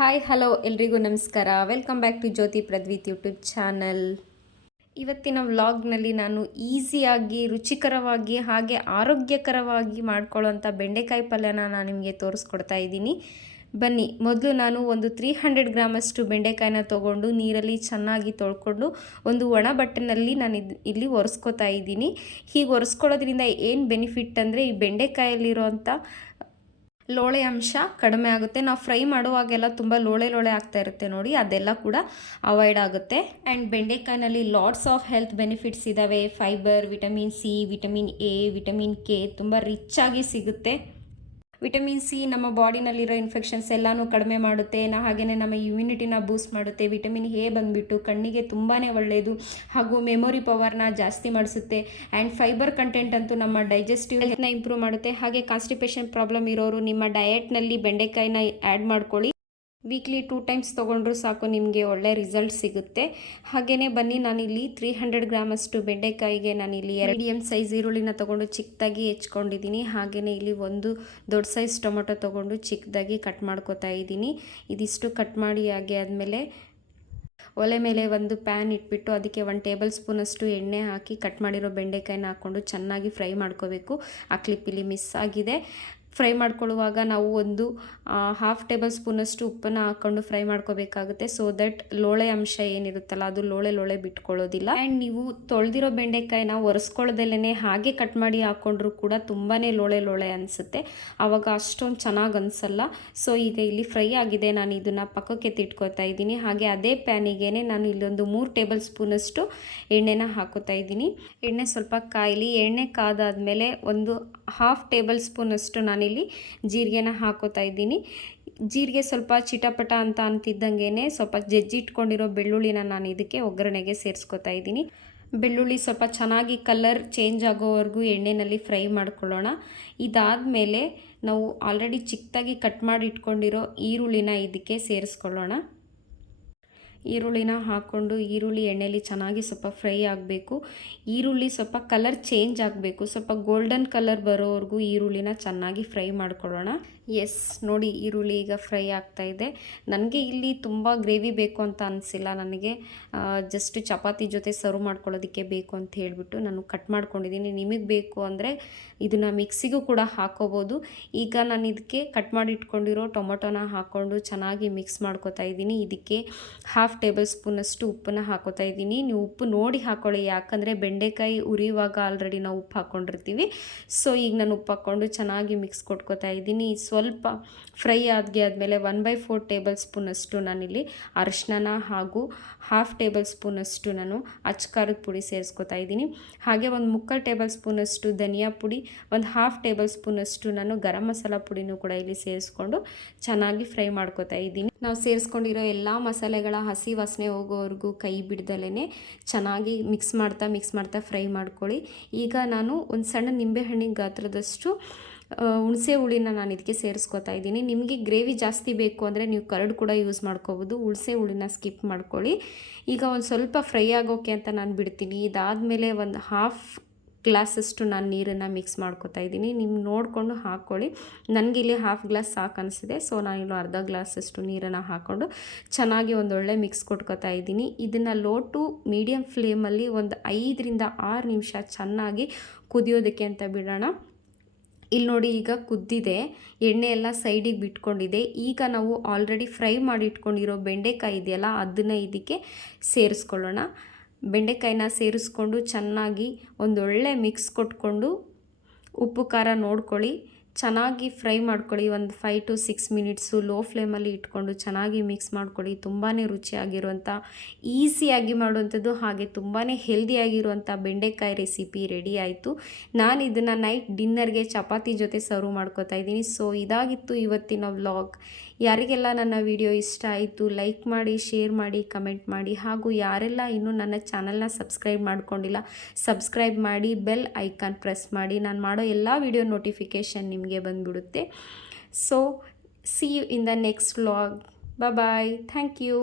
Hi hello ಎಲ್ರಿಗೂ ನಮಸ್ಕಾರ. Welcome back to Jyothi Pradveeth YouTube channel. ಇವತ್ತಿನ ವ್ಲಾಗ್ನಲ್ಲಿ ನಾನು ಈಸಿಯಾಗಿ ರುಚಿಕರವಾಗಿ ಹಾಗೆ ಆರೋಗ್ಯಕರವಾಗಿ ಮಾಡ್ಕೊಳ್ಳೋಂಥ ಬೆಂಡೆಕಾಯಿ ಪಲ್ಯನ ನಾನು ನಿಮಗೆ ತೋರಿಸ್ಕೊಡ್ತಾ ಇದ್ದೀನಿ. ಬನ್ನಿ, ಮೊದಲು ನಾನು ಒಂದು 300 ಗ್ರಾಮಷ್ಟು ಬೆಂಡೆಕಾಯಿನ ತೊಗೊಂಡು ನೀರಲ್ಲಿ ಚೆನ್ನಾಗಿ ತೊಳ್ಕೊಂಡು ಒಂದು ಒಣ ಬಟ್ಟೆನಲ್ಲಿ ನಾನು ಇಲ್ಲಿ ಒರೆಸ್ಕೊತಾ ಇದ್ದೀನಿ. ಹೀಗೆ ಒರೆಸ್ಕೊಳ್ಳೋದ್ರಿಂದ ಏನು ಬೆನಿಫಿಟ್ ಅಂದರೆ ಈ ಬೆಂಡೆಕಾಯಲ್ಲಿರೋಂಥ ಲೋಳೆ ಅಂಶ ಕಡಿಮೆ ಆಗುತ್ತೆ. ನಾವು ಫ್ರೈ ಮಾಡುವಾಗೆಲ್ಲ ತುಂಬ ಲೋಳೆ ಆಗ್ತಾ ಇರುತ್ತೆ ನೋಡಿ, ಅದೆಲ್ಲ ಕೂಡ ಅವಾಯ್ಡ್ ಆಗುತ್ತೆ. ಆ್ಯಂಡ್ ಬೆಂಡೆಕಾಯಿನಲ್ಲಿ ಲಾಟ್ಸ್ ಆಫ್ ಹೆಲ್ತ್ ಬೆನಿಫಿಟ್ಸ್ ಇದ್ದಾವೆ. Fibre, vitamin C, vitamin A, vitamin K ತುಂಬ ರಿಚ್ ಆಗಿ ಸಿಗುತ್ತೆ. ವಿಟಮಿನ್ ಸಿ ನಮ್ಮ ಬಾಡಿನಲ್ಲಿರೋ ಇನ್ಫೆಕ್ಷನ್ಸ್ ಎಲ್ಲನೂ ಕಡಿಮೆ ಮಾಡುತ್ತೆ. ಹಾಗೆಯೇ ನಮ್ಮ ಇಮ್ಯುನಿಟಿನ ಬೂಸ್ಟ್ ಮಾಡುತ್ತೆ. ವಿಟಮಿನ್ ಎ ಬಂದುಬಿಟ್ಟು ಕಣ್ಣಿಗೆ ತುಂಬಾ ಒಳ್ಳೆಯದು ಹಾಗೂ ಮೆಮೊರಿ ಪವರ್ನ ಜಾಸ್ತಿ ಮಾಡಿಸುತ್ತೆ. ಆ್ಯಂಡ್ ಫೈಬರ್ ಕಂಟೆಂಟ್ ಅಂತೂ ನಮ್ಮ ಡೈಜೆಸ್ಟಿವ್ ಹೆಲ್ತ್ನ ಇಂಪ್ರೂವ್ ಮಾಡುತ್ತೆ. ಹಾಗೆ ಕಾನ್ಸ್ಟಿಪೇಷನ್ ಪ್ರಾಬ್ಲಮ್ ಇರೋರು ನಿಮ್ಮ ಡಯೆಟ್ನಲ್ಲಿ ಬೆಂಡೆಕಾಯಿನ ಆ್ಯಡ್ ಮಾಡ್ಕೊಳ್ಳಿ. ವೀಕ್ಲಿ 2 ಟೈಮ್ಸ್ ತೊಗೊಂಡ್ರೂ ಸಾಕು, ನಿಮಗೆ ಒಳ್ಳೆ ರಿಸಲ್ಟ್ ಸಿಗುತ್ತೆ. ಹಾಗೆಯೇ ಬನ್ನಿ, ನಾನಿಲ್ಲಿ 300 ಗ್ರಾಮಷ್ಟು ಬೆಂಡೆಕಾಯಿಗೆ ನಾನಿಲ್ಲಿ ಮೀಡಿಯಮ್ ಸೈಜ್ ಈರುಳ್ಳಿನ ತೊಗೊಂಡು ಚಿಕ್ಕದಾಗಿ ಹೆಚ್ಕೊಂಡಿದ್ದೀನಿ. ಹಾಗೆಯೇ ಇಲ್ಲಿ ಒಂದು ದೊಡ್ಡ ಸೈಜ್ ಟೊಮೊಟೊ ತೊಗೊಂಡು ಚಿಕ್ಕದಾಗಿ ಕಟ್ ಮಾಡ್ಕೊತಾ ಇದ್ದೀನಿ. ಇದಿಷ್ಟು ಕಟ್ ಮಾಡಿ ಆದಮೇಲೆ ಒಲೆ ಮೇಲೆ ಒಂದು ಪ್ಯಾನ್ ಇಟ್ಬಿಟ್ಟು ಅದಕ್ಕೆ 1 ಟೇಬಲ್ ಸ್ಪೂನಷ್ಟು ಎಣ್ಣೆ ಹಾಕಿ ಕಟ್ ಮಾಡಿರೋ ಬೆಂಡೆಕಾಯಿನ ಹಾಕ್ಕೊಂಡು ಚೆನ್ನಾಗಿ ಫ್ರೈ ಮಾಡ್ಕೋಬೇಕು. ಆ ಕ್ಲಿಪ್ಪಲ್ಲಿ ಮಿಸ್ ಆಗಿದೆ. ಫ್ರೈ ಮಾಡ್ಕೊಳ್ಳುವಾಗ ನಾವು ಒಂದು 1/2 ಟೇಬಲ್ ಸ್ಪೂನಷ್ಟು ಉಪ್ಪನ್ನು ಹಾಕ್ಕೊಂಡು ಫ್ರೈ ಮಾಡ್ಕೋಬೇಕಾಗುತ್ತೆ. ಸೊ ದಟ್ ಲೋಳೆ ಅಂಶ ಏನಿರುತ್ತಲ್ಲ ಅದು ಲೋಳೆ ಬಿಟ್ಕೊಳ್ಳೋದಿಲ್ಲ. ಆ್ಯಂಡ್ ನೀವು ತೊಳೆದಿರೋ ಬೆಂಡೆಕಾಯಿನ ಒರೆಸ್ಕೊಳ್ಳೋದಲ್ಲೇ ಹಾಗೆ ಕಟ್ ಮಾಡಿ ಹಾಕ್ಕೊಂಡ್ರೂ ಕೂಡ ತುಂಬಾ ಲೋಳೆ ಅನಿಸುತ್ತೆ. ಆವಾಗ ಅಷ್ಟೊಂದು ಚೆನ್ನಾಗಿ ಅನಿಸಲ್ಲ. ಸೊ ಈಗ ಇಲ್ಲಿ ಫ್ರೈ ಆಗಿದೆ, ನಾನು ಇದನ್ನು ಪಕ್ಕಕ್ಕೆ ತಿಟ್ಕೋತಾ ಇದ್ದೀನಿ. ಹಾಗೆ ಅದೇ ಪ್ಯಾನಿಗೆ ನಾನು ಇಲ್ಲೊಂದು 3 ಟೇಬಲ್ ಸ್ಪೂನಷ್ಟು ಎಣ್ಣೆನ ಹಾಕೋತಾ ಇದ್ದೀನಿ. ಎಣ್ಣೆ ಸ್ವಲ್ಪ ಕಾಯಲಿ. ಎಣ್ಣೆ ಕಾದಾದ್ಮೇಲೆ ಒಂದು 1/2 ಟೇಬಲ್ ಸ್ಪೂನಷ್ಟು ನಾನಿಲ್ಲಿ ಜೀರಿಗೆನ ಹಾಕೋತಾ ಇದ್ದೀನಿ. ಜೀರಿಗೆ ಸ್ವಲ್ಪ ಚಿಟಪಟ ಅಂತ ಅಂತಿದ್ದಂಗೆ ಸ್ವಲ್ಪ ಜಜ್ಜಿಟ್ಕೊಂಡಿರೋ ಬೆಳ್ಳುಳ್ಳಿನ ನಾನು ಇದಕ್ಕೆ ಒಗ್ಗರಣೆಗೆ ಸೇರಿಸ್ಕೊತಾ ಇದ್ದೀನಿ. ಬೆಳ್ಳುಳ್ಳಿ ಸ್ವಲ್ಪ ಚೆನ್ನಾಗಿ ಕಲರ್ ಚೇಂಜ್ ಆಗೋವರೆಗೂ ಎಣ್ಣೆಯಲ್ಲಿ ಫ್ರೈ ಮಾಡ್ಕೊಳ್ಳೋಣ. ಇದಾದಮೇಲೆ ನಾವು ಆಲ್ರೆಡಿ ಚಿಕ್ಕದಾಗಿ ಕಟ್ ಮಾಡಿ ಇಟ್ಕೊಂಡಿರೋ ಈರುಳ್ಳಿನ ಇದಕ್ಕೆ ಸೇರಿಸ್ಕೊಳ್ಳೋಣ. ಈರುಳ್ಳಿನ ಹಾಕ್ಕೊಂಡು ಈರುಳ್ಳಿ ಎಣ್ಣೆಯಲ್ಲಿ ಚೆನ್ನಾಗಿ ಸ್ವಲ್ಪ ಫ್ರೈ ಆಗಬೇಕು. ಈರುಳ್ಳಿ ಸ್ವಲ್ಪ ಕಲರ್ ಚೇಂಜ್ ಆಗಬೇಕು. ಸ್ವಲ್ಪ ಗೋಲ್ಡನ್ ಕಲರ್ ಬರೋವರೆಗೂ ಈರುಳ್ಳಿನ ಚೆನ್ನಾಗಿ ಫ್ರೈ ಮಾಡ್ಕೊಳ್ಳೋಣ. ಎಸ್ ನೋಡಿ, ಈರುಳ್ಳಿ ಈಗ ಫ್ರೈ ಆಗ್ತಾ ಇದೆ. ನನಗೆ ಇಲ್ಲಿ ತುಂಬ ಗ್ರೇವಿ ಬೇಕು ಅಂತ ಅನಿಸಿಲ್ಲ. ನನಗೆ ಜಸ್ಟ್ ಚಪಾತಿ ಜೊತೆ ಸರ್ವ್ ಮಾಡ್ಕೊಳ್ಳೋದಕ್ಕೆ ಬೇಕು ಅಂತ ಹೇಳಿಬಿಟ್ಟು ನಾನು ಕಟ್ ಮಾಡ್ಕೊಂಡಿದ್ದೀನಿ. ನಿಮಗೆ ಬೇಕು ಅಂದರೆ ಇದನ್ನು ಮಿಕ್ಸಿಗೂ ಕೂಡ ಹಾಕೋಬೋದು. ಈಗ ನಾನು ಇದಕ್ಕೆ ಕಟ್ ಮಾಡಿ ಇಟ್ಕೊಂಡಿರೋ ಟೊಮೊಟೊನ ಹಾಕ್ಕೊಂಡು ಚೆನ್ನಾಗಿ ಮಿಕ್ಸ್ ಮಾಡ್ಕೊತಾ ಇದ್ದೀನಿ. ಇದಕ್ಕೆ 1/2 ಟೇಬಲ್ ಸ್ಪೂನಷ್ಟು ಉಪ್ಪನ್ನು ಹಾಕೋತಾ ಇದ್ದೀನಿ. ನೀವು ಉಪ್ಪು ನೋಡಿ ಹಾಕ್ಕೊಳ್ಳಿ, ಯಾಕಂದರೆ ಬೆಂಡೆಕಾಯಿ ಉರಿಯುವಾಗ ಆಲ್ರೆಡಿ ನಾವು ಉಪ್ಪು ಹಾಕ್ಕೊಂಡಿರ್ತೀವಿ. ಸೊ ಈಗ ನಾನು ಉಪ್ಪು ಹಾಕ್ಕೊಂಡು ಚೆನ್ನಾಗಿ ಮಿಕ್ಸ್ ಕೊಟ್ಕೋತಾ ಇದ್ದೀನಿ. ಸ್ವಲ್ಪ ಫ್ರೈ ಆದಮೇಲೆ 1/4 ಟೇಬಲ್ ಸ್ಪೂನಷ್ಟು ನಾನಿಲ್ಲಿ ಅರಿಶಿನ ಹಾಗೂ 1/2 ಟೇಬಲ್ ಸ್ಪೂನಷ್ಟು ನಾನು ಅಚ್ಕಾರದ ಪುಡಿ ಸೇರಿಸ್ಕೊತಾ ಇದ್ದೀನಿ. ಹಾಗೆ ಒಂದು 3/4 ಟೇಬಲ್ ಸ್ಪೂನಷ್ಟು ಧನಿಯಾ ಪುಡಿ, ಒಂದು 1/2 ಟೇಬಲ್ ಸ್ಪೂನಷ್ಟು ನಾನು ಗರಂ ಮಸಾಲ ಪುಡಿನೂ ಕೂಡ ಇಲ್ಲಿ ಸೇರಿಸ್ಕೊಂಡು ಚೆನ್ನಾಗಿ ಫ್ರೈ ಮಾಡ್ಕೊತಾ ಇದ್ದೀನಿ. ನಾವು ಸೇರಿಸ್ಕೊಂಡಿರೋ ಎಲ್ಲ ಮಸಾಲೆಗಳ ಹಸಿ ವಾಸನೆ ಹೋಗೋವರೆಗೂ ಕೈ ಬಿಡ್ದಲೇ ಚೆನ್ನಾಗಿ ಮಿಕ್ಸ್ ಮಾಡ್ತಾ ಫ್ರೈ ಮಾಡ್ಕೊಳ್ಳಿ. ಈಗ ನಾನು ಒಂದು ಸಣ್ಣ ನಿಂಬೆಹಣ್ಣಿನ ಗಾತ್ರದಷ್ಟು ಹುಣಸೆ ಹುಳಿನ ನಾನು ಇದಕ್ಕೆ ಸೇರಿಸ್ಕೊತಾ ಇದ್ದೀನಿ. ನಿಮಗೆ ಗ್ರೇವಿ ಜಾಸ್ತಿ ಬೇಕು ಅಂದರೆ ನೀವು ಕರ್ಡ್ ಕೂಡ ಯೂಸ್ ಮಾಡ್ಕೋಬೋದು. ಹುಣಸೆ ಹುಳಿನ ಸ್ಕಿಪ್ ಮಾಡ್ಕೊಳ್ಳಿ. ಈಗ ಒಂದು ಸ್ವಲ್ಪ ಫ್ರೈ ಆಗೋಕ್ಕೆ ಅಂತ ನಾನು ಬಿಡ್ತೀನಿ. ಇದಾದಮೇಲೆ ಒಂದು 1/2 ಗ್ಲಾಸಷ್ಟು ನಾನು ನೀರನ್ನು ಮಿಕ್ಸ್ ಮಾಡ್ಕೊತಾ ಇದ್ದೀನಿ. ನೀವು ನೋಡಿಕೊಂಡು ಹಾಕ್ಕೊಳ್ಳಿ. ನನಗಿಲ್ಲಿ 1/2 ಗ್ಲಾಸ್ ಸಾಕು ಅನಿಸಿದೆ. ಸೊ ನಾನಿಲ್ಲಿ ಅರ್ಧ ಗ್ಲಾಸಷ್ಟು ನೀರನ್ನು ಹಾಕ್ಕೊಂಡು ಚೆನ್ನಾಗಿ ಒಂದೊಳ್ಳೆ ಮಿಕ್ಸ್ ಕೊಟ್ಕೊತಾ ಇದ್ದೀನಿ. ಇದನ್ನು ಲೋ ಟು ಮೀಡಿಯಮ್ ಫ್ಲೇಮಲ್ಲಿ ಒಂದು 5ರಿಂದ 6 ನಿಮಿಷ ಚೆನ್ನಾಗಿ ಕುದಿಯೋದಕ್ಕೆ ಅಂತ ಬಿಡೋಣ. ಇಲ್ಲಿ ನೋಡಿ, ಈಗ ಕುದ್ದಿದೆ, ಎಣ್ಣೆ ಎಲ್ಲ ಸೈಡಿಗೆ ಬಿಟ್ಕೊಂಡಿದೆ. ಈಗ ನಾವು ಆಲ್ರೆಡಿ ಫ್ರೈ ಮಾಡಿ ಇಟ್ಕೊಂಡಿರೋ ಬೆಂಡೆಕಾಯಿ ಇದೆಯಲ್ಲ ಅದನ್ನು ಇದಕ್ಕೆ ಸೇರಿಸ್ಕೊಳ್ಳೋಣ. ಬೆಂಡೆಕಾಯಿನ ಸೇರಿಸ್ಕೊಂಡು ಚೆನ್ನಾಗಿ ಒಂದೊಳ್ಳೆ ಮಿಕ್ಸ್ ಕೊಟ್ಕೊಂಡು ಉಪ್ಪು ಖಾರ ನೋಡ್ಕೊಳ್ಳಿ. ಚೆನ್ನಾಗಿ ಫ್ರೈ ಮಾಡ್ಕೊಳ್ಳಿ. ಒಂದು 5 to 6 ಮಿನಿಟ್ಸು ಲೋ ಫ್ಲೇಮಲ್ಲಿ ಇಟ್ಕೊಂಡು ಚೆನ್ನಾಗಿ ಮಿಕ್ಸ್ ಮಾಡ್ಕೊಳ್ಳಿ. ತುಂಬಾ ರುಚಿಯಾಗಿರುವಂಥ, ಈಸಿಯಾಗಿ ಮಾಡುವಂಥದ್ದು ಹಾಗೆ ತುಂಬಾ ಹೆಲ್ದಿಯಾಗಿರುವಂಥ ಬೆಂಡೆಕಾಯಿ ರೆಸಿಪಿ ರೆಡಿ ಆಯಿತು. ನಾನು ಇದನ್ನು ನೈಟ್ ಡಿನ್ನರ್ಗೆ ಚಪಾತಿ ಜೊತೆ ಸರ್ವ್ ಮಾಡ್ಕೊತಾ ಇದ್ದೀನಿ. ಸೊ ಇದಾಗಿತ್ತು ಇವತ್ತಿನ ವ್ಲಾಗ್. ಯಾರಿಗೆಲ್ಲ ನನ್ನ ವಿಡಿಯೋ ಇಷ್ಟ ಆಯಿತು ಲೈಕ್ ಮಾಡಿ, ಶೇರ್ ಮಾಡಿ, ಕಮೆಂಟ್ ಮಾಡಿ. ಹಾಗೂ ಯಾರೆಲ್ಲ ಇನ್ನೂ ನನ್ನ ಚಾನಲ್ನ ಸಬ್ಸ್ಕ್ರೈಬ್ ಮಾಡ್ಕೊಂಡಿಲ್ಲ ಸಬ್ಸ್ಕ್ರೈಬ್ ಮಾಡಿ, ಬೆಲ್ ಐಕಾನ್ ಪ್ರೆಸ್ ಮಾಡಿ. ನಾನು ಮಾಡೋ ಎಲ್ಲ ವಿಡಿಯೋ ನೋಟಿಫಿಕೇಷನ್ ನಿಮಗೆ ಬಂದುಬಿಡುತ್ತೆ. So see you in the next vlog. Bye. Thank you.